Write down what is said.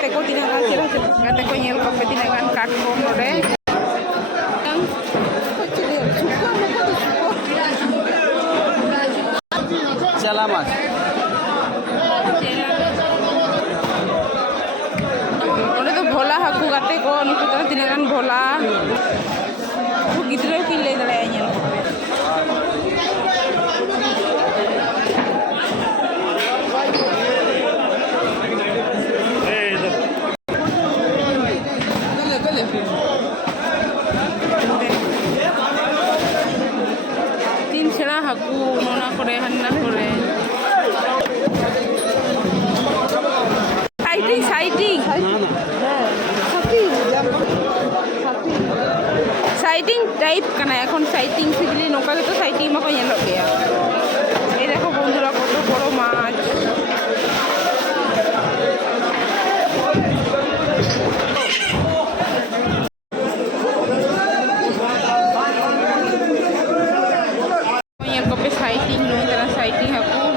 gate ko tinagan sila gate ko nyel ko tinagan katkon node yang চেলা মাছ onde to bhola haku gate ko nuku to tinagan bhola ku gidre ki le dale nyel ko tin sera haku nona kore hanna kore sighting sighting type কানা এখন citing সিগলি নৌকা তো citing মা কো এলো গিয়া এই দেখো বন্ধুরা কত বড় মাছ yang kopi sighting no jalan sighting aku